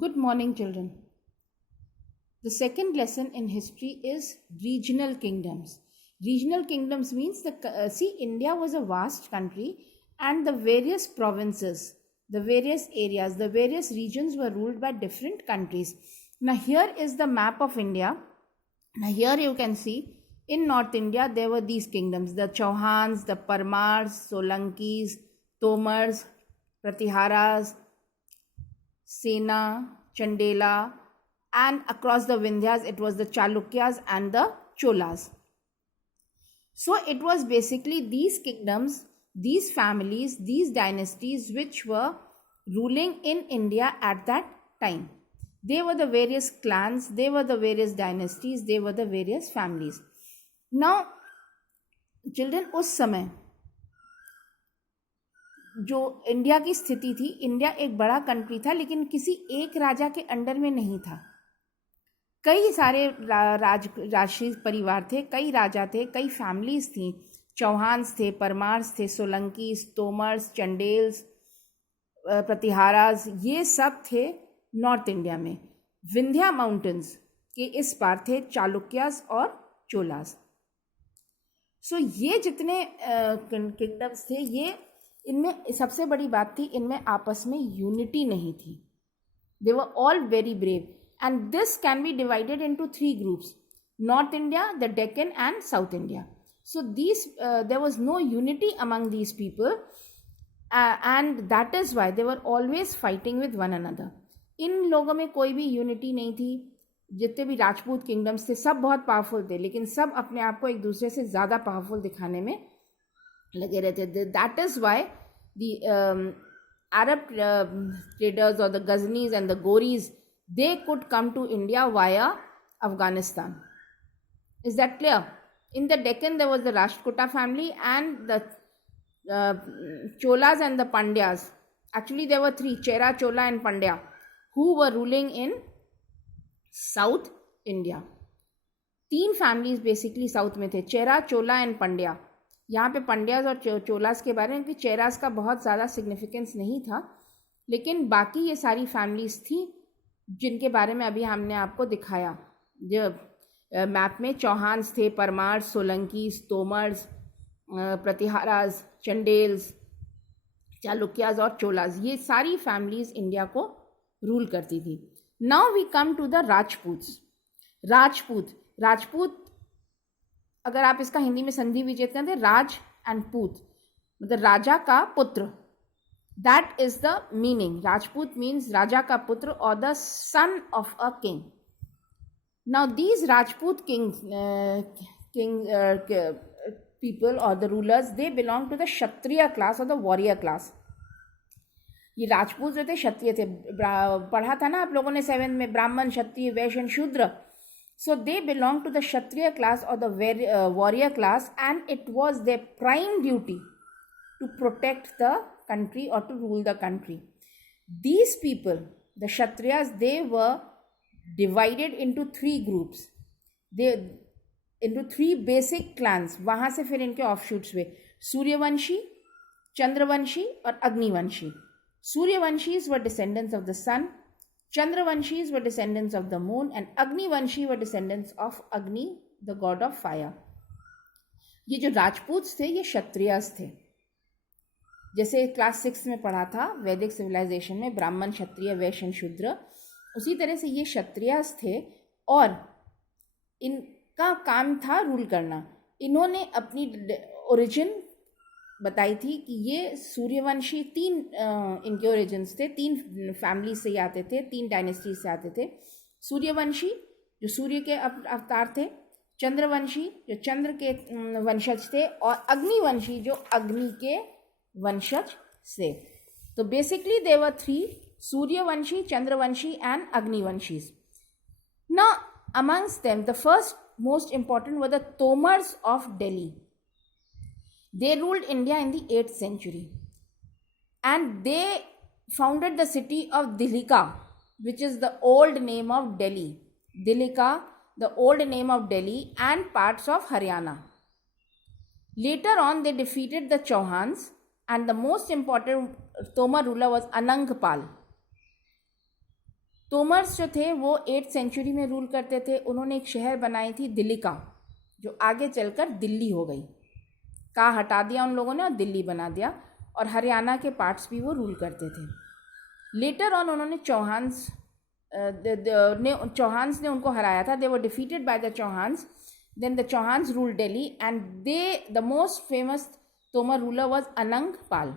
Good morning, children. The second lesson in history is regional kingdoms. Regional kingdoms means India was a vast country, and the various provinces, the various areas, the various regions were ruled by different countries. Now, here is the map of India. Now, here you can see in North India there were these kingdoms: the Chauhans, the Parmars, Solankis, Tomars, Pratiharas, Sena, Chandela, and across the Vindhyas it was the Chalukyas and the Cholas. So it was basically these kingdoms, these families, these dynasties which were ruling in India at that time. They were the various clans, they were the various dynasties, they were the various families. Now, children, उस समय जो India की स्थिति थी, India एक बड़ा country था लेकिन किसी एक राजा के अंडर में नहीं था. कई सारे राजसी परिवार थे, कई राजा थे, कई फैमिलीज थी. चौहान्स थे, परमार्स थे, सोलंकीस, तोमर्स, चंडेल्स, प्रतिहाराज, ये सब थे नॉर्थ इंडिया में. विंध्या माउंटेन्स के इस पार थे चालुक्यास और चोलास. सो ये जितने किंगडम्स थे, ये इनमें सबसे बड़ी बात थी, इनमें आपस में यूनिटी नहीं थी. They were all very brave, and this can be divided into three groups: North India, the Deccan, and South India. So there was no unity among these people, and that is why they were always fighting with one another. इन लोगों में कोई भी unity नहीं थी. जितने भी Rajput kingdoms थे सब बहुत पावरफुल थे, लेकिन सब अपने आप को एक दूसरे से ज़्यादा पावरफुल दिखाने में लगे रहते थे. That is why the Arab traders or the Ghaznavis and the Ghoris, they could come to India via Afghanistan. Is that clear? In the Deccan, there was the Rashtrakuta family and the Cholas and the Pandyas. Actually, there were three: Chera, Chola, and Pandya, who were ruling in South India. तीन families basically south में थे: चेरा, चोला and Pandya. यहाँ पे पंड्याज और चोलास के बारे में, चेरास का बहुत ज़्यादा सिग्निफिकेंस नहीं था, लेकिन बाकी ये सारी फैमिलीज थी जिनके बारे में अभी हमने आपको दिखाया. जो मैप में चौहान्स थे, परमार्स, सोलंकीस, तोमर्स, प्रतिहाराज, चंडेल्स, चालुक्याज और चोलास, ये सारी फैमिलीज इंडिया को रूल करती थी. Now we come to the Rajputs. Rajput अगर आप इसका हिंदी में संधि विच्छेद करते, राज एंड पूत मतलब राजा का पुत्र. That is the meaning. Rajput means राजा का पुत्र or the son of a king. Now these Rajput king people or the rulers, they belong to the Kshatriya class or the warrior class. ये राजपूत जो थे क्षत्रिय थे. पढ़ा था ना आप लोगों ने 7th में, ब्राह्मण, क्षत्रिय, वैश्य एंड शूद्र. So they belong to the Kshatriya class or the warrior class, and it was their prime duty to protect the country or to rule the country. These people, the Kshatriyas, they were divided into three groups. They into three basic clans. वहाँ से फिर इनके offshoots हुए: सूर्यवंशी, चंद्रवंशी और Agnivanshi. Suryavanshis were descendants of the sun, Chandravanshis were descendants of the moon, and Agnivanshi were descendants of Agni, the god of fire. ये जो राजपूत थे ये क्षत्रियस थे. जैसे क्लास 6 में पढ़ा था वैदिक सिविलाइजेशन में, ब्राह्मण, क्षत्रिय, वैश्य, शूद्र, उसी तरह से ये क्षत्रियस थे और इनका काम था रूल करना. इन्होंने अपनी ओरिजिन बताई थी कि ये सूर्यवंशी, तीन इनके ओरिजिन्स थे, तीन फैमिली से आते थे, तीन डायनेस्टी से आते थे. सूर्यवंशी जो सूर्य के अवतार थे, चंद्रवंशी जो चंद्र के वंशज थे, और अग्निवंशी जो अग्नि के वंशज से. तो basically they were three: Suryavanshi, Chandravanshi and Agnivanshis. Now amongst them the first most important were the Tomars of Delhi. They ruled India in the 8th century, and they founded the city of Dilika, which is the old name of Delhi. Dilika, the old name of Delhi, and parts of Haryana. Later on, they defeated the Chauhans, and the most important Tomar ruler was Anangpal. Tomars जो थे वो 8th century में rule करते थे। उन्होंने एक शहर बनाई थी दिल्लिका, जो आगे चलकर दिल्ली हो गई। का हटा दिया उन लोगों ने और दिल्ली बना दिया, और हरियाणा के पार्ट्स भी वो रूल करते थे। लेटर ऑन उन्होंने चौहान्स ने उनको हराया था। They were defeated by the Chauhans. Then the Chauhans rule Delhi and the most famous Tomar ruler was Anang Pal.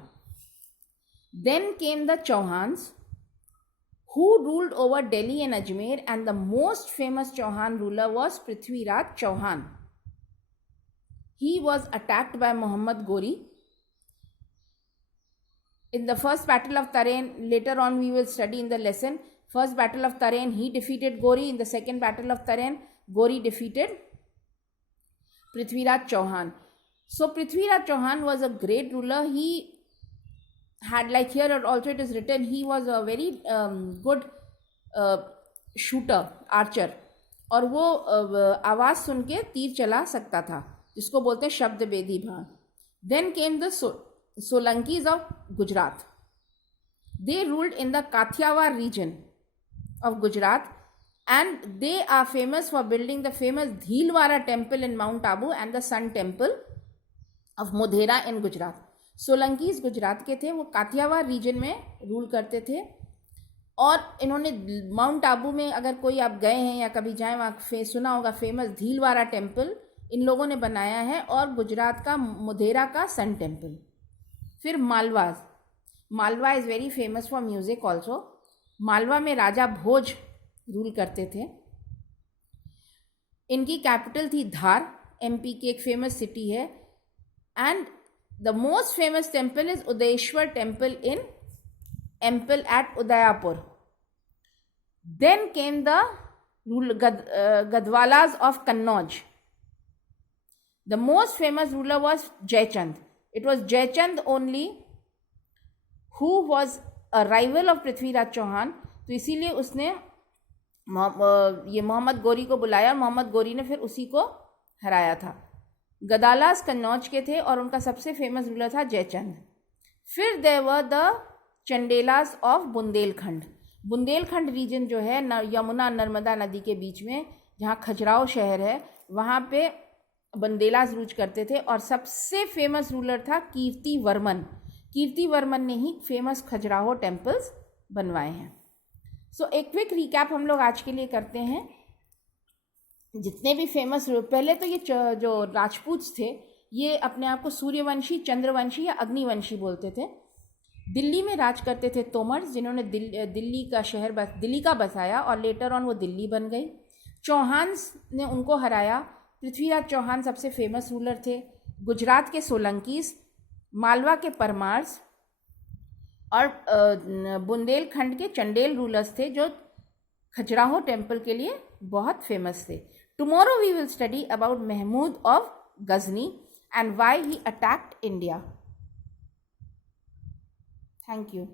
Then came the Chauhans who ruled over Delhi and Ajmer, and the most famous Chauhan ruler was Prithviraj Chauhan. He was attacked by Muhammad Ghori in the first battle of Tarain. Later on we will study in the lesson. First battle of Tarain, he defeated Ghori. In the second battle of Tarain, Ghori defeated Prithviraj Chauhan. So Prithviraj Chauhan was a great ruler. He had, like here also it is written, he was a very good shooter, archer, और वो आवाज़ सुन के तीर चला सकता था, जिसको बोलते हैं शब्द बेदी भान। Then came the Solankis of Gujarat. They ruled in the Kathiawar region of Gujarat and they are famous for building the famous Dilwara temple in Mount Abu and the sun temple of Modhera in Gujarat. Solankis Gujarat के थे, वो काथियावाड़ रीजन में रूल करते थे, और इन्होंने माउंट आबू में, अगर कोई आप गए हैं या कभी जाएं, वहाँ सुना होगा फेमस धीलवाड़ा टेम्पल इन लोगों ने बनाया है, और गुजरात का मोधेरा का सन टेम्पल। फिर Malwa is very famous for music also. Malwa में राजा भोज रूल करते थे। इनकी कैपिटल थी धार, MP की एक फेमस सिटी है। And the most famous temple is Udayeshwar temple in Empel at Udayapur. Then came the Gadwalas of Kannauj. The most famous ruler was Jaichand. It was Jaichand only who was a rival of Prithviraj Chauhan. तो इसीलिए उसने ये मोहम्मद गौरी को बुलाया, मोहम्मद गौरी ने फिर उसी को हराया था। गदालास कन्नौज के थे और उनका सबसे फेमस रूलर था जयचंद। फिर there were the Chandelas of Bundelkhand. Bundelkhand region जो है यमुना नर्मदा नदी के बीच में, जहाँ खजुराहो शहर है, वहाँ पे बुंदेलास रूज करते थे, और सबसे फेमस रूलर था कीर्तिवर्मन। कीर्तिवर्मन ने ही फेमस खजुराहो टेम्पल्स बनवाए हैं। सो एक क्विक रिकैप हम लोग आज के लिए करते हैं। जितने भी फेमस, पहले तो ये जो राजपूत थे ये अपने आप को सूर्यवंशी, चंद्रवंशी या अग्निवंशी बोलते थे। दिल्ली में राज करते थे तोमर्स, जिन्होंने दिल्ली का बसाया, और लेटर ऑन वो दिल्ली बन गई। चौहान्स ने उनको हराया। पृथ्वीराज चौहान सबसे फेमस रूलर थे। गुजरात के सोलंकीस, मालवा के परमार्स और बुंदेलखंड के चंडेल रूलर्स थे, जो खजुराहो टेम्पल के लिए बहुत फेमस थे। Tomorrow we will study about Mahmud of Ghazni and why he attacked India. Thank you.